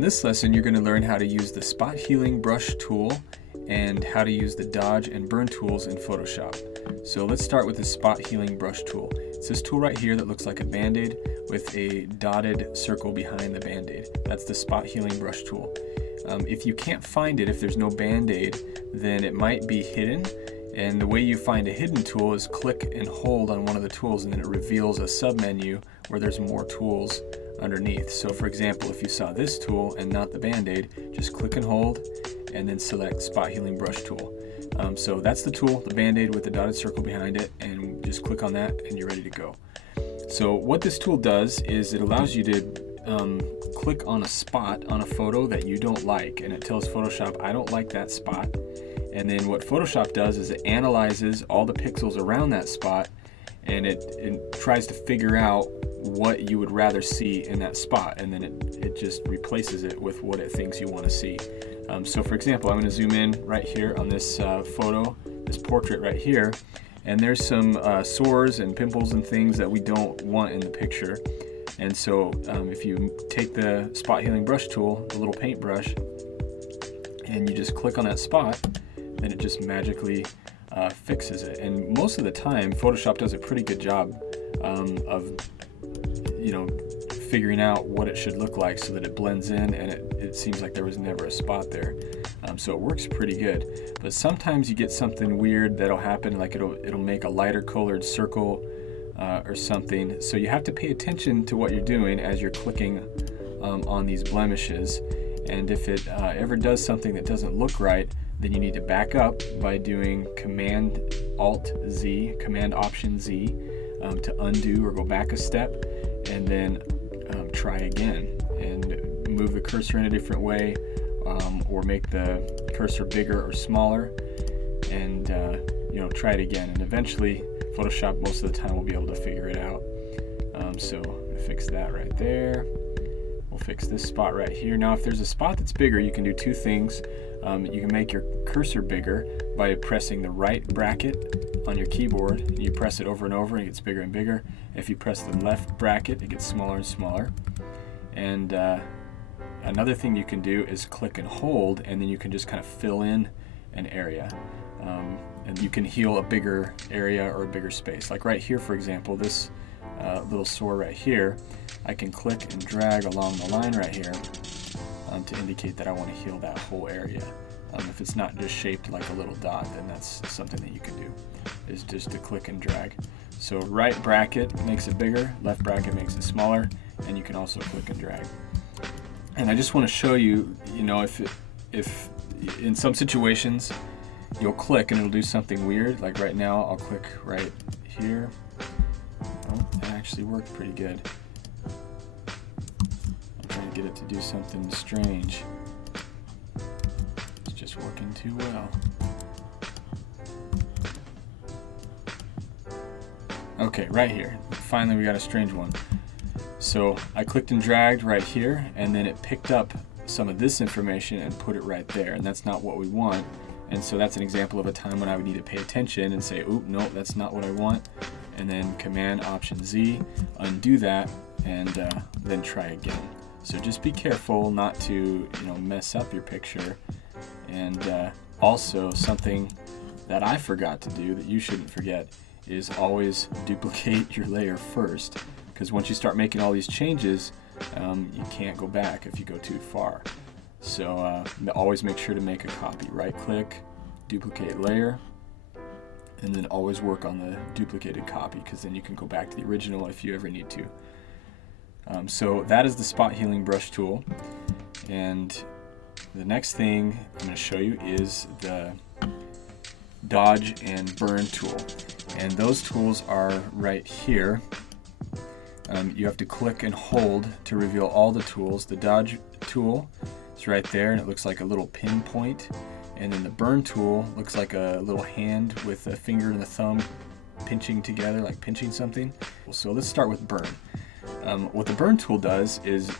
In this lesson, you're going to learn how to use the spot healing brush tool and how to use the dodge and burn tools in Photoshop. So let's start with the spot healing brush tool. It's this tool right here that looks like a band-aid with a dotted circle behind the band-aid. That's the spot healing brush tool. If you can't find it, if there's no band-aid, then it might be hidden. And the way you find a hidden tool is click and hold on one of the tools, and then it reveals a submenu where there's more tools underneath. So for example, if you saw this tool and not the band-aid, just click and hold and then select spot healing brush tool. So that's the tool, the band-aid with the dotted circle behind it, and just click on that and you're ready to go. So what this tool does is it allows you to click on a spot on a photo that you don't like, and it tells Photoshop, I don't like that spot. And then what Photoshop does is it analyzes all the pixels around that spot, and it tries to figure out what you would rather see in that spot, and then it just replaces it with what it thinks you want to see. So for example, I'm going to zoom in right here on this photo, this portrait right here, and there's some sores and pimples and things that we don't want in the picture. And so if you take the spot healing brush tool, the little paintbrush, and you just click on that spot, then it just magically fixes it. And most of the time, Photoshop does a pretty good job of figuring out what it should look like so that it blends in and it seems like there was never a spot there. So it works pretty good. But sometimes you get something weird that'll happen, like it'll make a lighter colored circle or something. So you have to pay attention to what you're doing as you're clicking on these blemishes. And if it ever does something that doesn't look right, then you need to back up by doing Command-Alt-Z, Command-Option-Z to undo or go back a step, and then try again and move the cursor in a different way, or make the cursor bigger or smaller, and try it again. And eventually Photoshop most of the time will be able to figure it out. So fix that right there. We'll fix this spot right here. Now if there's a spot that's bigger, you can do two things. You can make your cursor bigger by pressing the right bracket on your keyboard. You press it over and over and it gets bigger and bigger. If you press the left bracket, it gets smaller and smaller. And another thing you can do is click and hold, and then you can just kind of fill in an area. And you can heal a bigger area or a bigger space. Like right here, for example, this little sore right here, I can click and drag along the line right here to indicate that I want to heal that whole area. If it's not just shaped like a little dot, then that's something that you can do, is just to click and drag. So right bracket makes it bigger, left bracket makes it smaller, and you can also click and drag. And I just want to show you, if in some situations you'll click and it'll do something weird, like right now I'll click right here. Oh, that actually worked pretty good. I'm trying to get it to do something strange. It's just working too well. Okay, right here. Finally we got a strange one. So I clicked and dragged right here, and then it picked up some of this information and put it right there, and that's not what we want. And so that's an example of a time when I would need to pay attention and say, oop, no, that's not what I want. And then Command-Option-Z, undo that, and then try again. So just be careful not to mess up your picture. And also something that I forgot to do that you shouldn't forget is always duplicate your layer first, because once you start making all these changes, you can't go back if you go too far. So always make sure to make a copy. Right click, duplicate layer, and then always work on the duplicated copy, because then you can go back to the original if you ever need to. So that is the spot healing brush tool. And the next thing I'm going to show you is the dodge and burn tool. And those tools are right here. You have to click and hold to reveal all the tools. The dodge tool is right there, and it looks like a little pinpoint. And then the burn tool looks like a little hand with a finger and the thumb pinching together, like pinching something. So let's start with burn. What the burn tool does is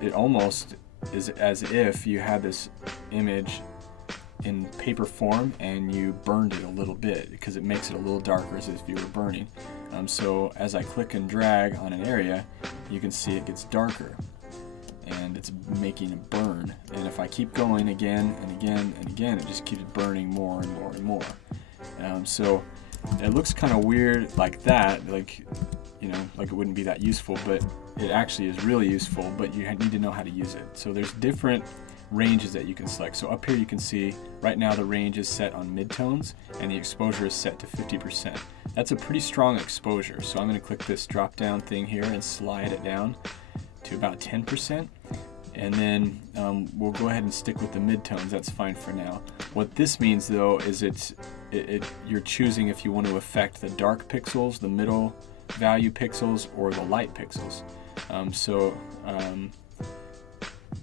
it almost is as if you had this image in paper form and you burned it a little bit, because it makes it a little darker as if you were burning. So as I click and drag on an area, you can see it gets darker. and it's making a burn. And if I keep going again and again and again, it just keeps burning more and more and more. So it looks kind of weird like that, like, you know, like it wouldn't be that useful, but it actually is really useful, but you need to know how to use it. So there's different ranges that you can select. So up here you can see right now the range is set on midtones and the exposure is set to 50%. That's a pretty strong exposure. So I'm going to click this drop down thing here and slide it down to about 10%. And then we'll go ahead and stick with the midtones. That's fine for now. What this means though is you're choosing if you want to affect the dark pixels, the middle value pixels, or the light pixels.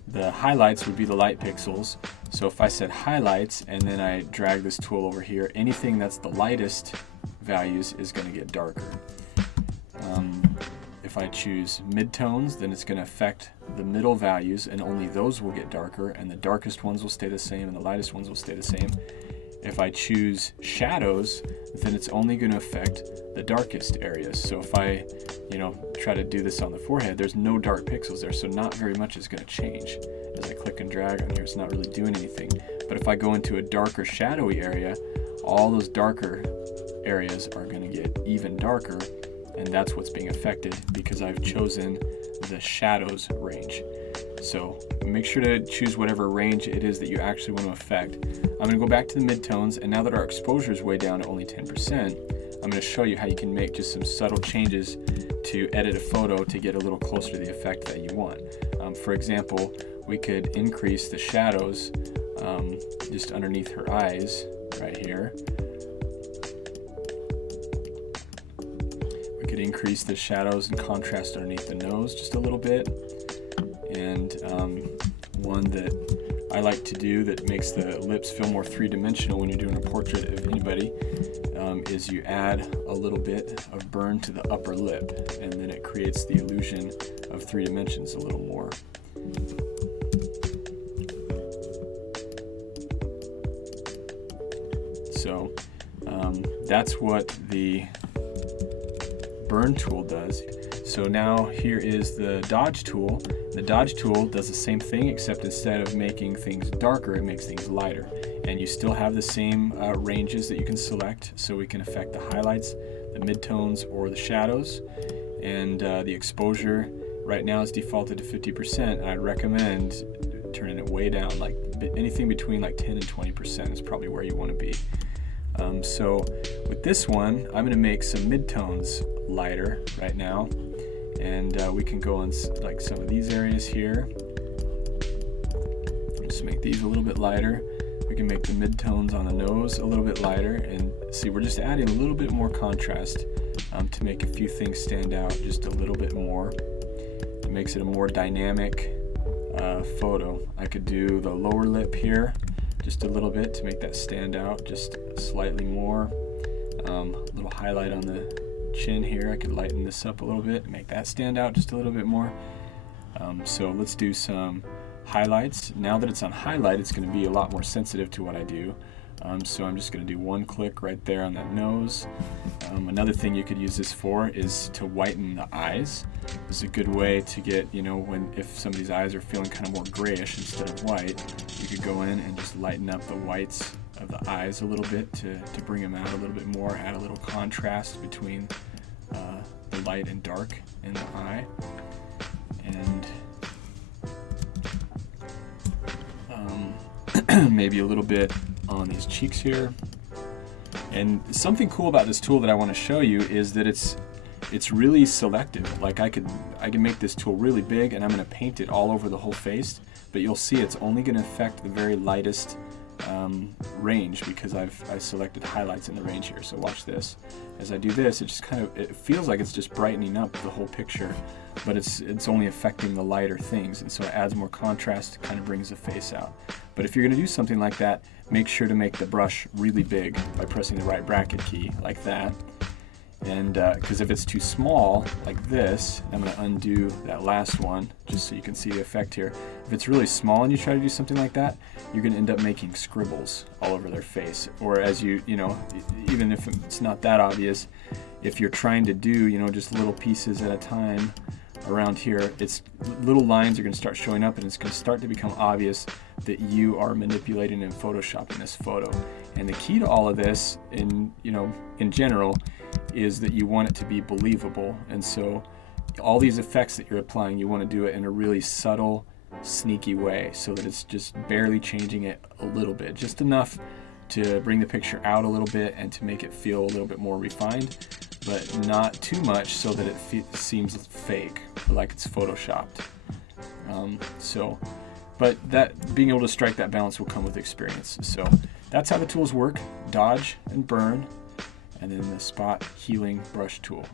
The highlights would be the light pixels. So if I said highlights and then I drag this tool over here, anything that's the lightest values is going to get darker. If I choose midtones, then it's going to affect the middle values, and only those will get darker, and the darkest ones will stay the same and the lightest ones will stay the same. If I choose shadows, then it's only going to affect the darkest areas. So if I, try to do this on the forehead, there's no dark pixels there, so not very much is going to change. As I click and drag on here, it's not really doing anything. But if I go into a darker shadowy area, all those darker areas are going to get even darker, and that's what's being affected because I've chosen the shadows range. So make sure to choose whatever range it is that you actually want to affect. I'm going to go back to the midtones, and now that our exposure is way down to only 10%, I'm going to show you how you can make just some subtle changes to edit a photo to get a little closer to the effect that you want. For example, we could increase the shadows just underneath her eyes right here. We could increase the shadows and contrast underneath the nose just a little bit. And one that I like to do that makes the lips feel more three-dimensional when you're doing a portrait of anybody is you add a little bit of burn to the upper lip, and then it creates the illusion of 3 dimensions a little more. So that's what the burn tool does. So now here is the dodge tool. The dodge tool does the same thing, except instead of making things darker, it makes things lighter. And you still have the same ranges that you can select, so we can affect the highlights, the midtones, or the shadows. And the exposure right now is defaulted to 50%, and I'd recommend turning it way down, like anything between like 10 and 20% is probably where you want to be. So with this one, I'm going to make some midtones lighter right now, and we can go on like some of these areas here. Just make these a little bit lighter. We can make the midtones on the nose a little bit lighter, and see, we're just adding a little bit more contrast to make a few things stand out just a little bit more. It makes it a more dynamic photo. I could do the lower lip here just a little bit to make that stand out just slightly more. A little highlight on the chin here. I could lighten this up a little bit and make that stand out just a little bit more. So let's do some highlights. Now that it's on highlight, it's going to be a lot more sensitive to what I do. So I'm just going to do one click right there on that nose. Another thing you could use this for is to whiten the eyes. It's a good way to get, if somebody's eyes are feeling kind of more grayish instead of white, you could go in and just lighten up the whites of the eyes a little bit to bring them out a little bit more, add a little contrast between the light and dark in the eye. And maybe a little bit on these cheeks here. And something cool about this tool that I want to show you is that it's really selective. Like I can make this tool really big, and I'm going to paint it all over the whole face, but you'll see it's only going to affect the very lightest range because I selected highlights in the range here. So watch this. As I do this, it just it feels like it's just brightening up the whole picture, but it's only affecting the lighter things, and so it adds more contrast, kind of brings the face out. But if you're going to do something like that, make sure to make the brush really big by pressing the right bracket key like that. And because if it's too small like this, I'm going to undo that last one just so you can see the effect here. If it's really small and you try to do something like that, you're going to end up making scribbles all over their face. Or as even if it's not that obvious, if you're trying to do just little pieces at a time around here, it's little lines are going to start showing up, and it's going to start to become obvious that you are manipulating and photoshopping this photo. And the key to all of this, in general, is that you want it to be believable. And so all these effects that you're applying, you want to do it in a really subtle, sneaky way, so that it's just barely changing it a little bit, just enough to bring the picture out a little bit and to make it feel a little bit more refined, but not too much so that it seems fake, like it's photoshopped. But that being able to strike that balance will come with experience. So that's how the tools work: dodge and burn, and then the spot healing brush tool.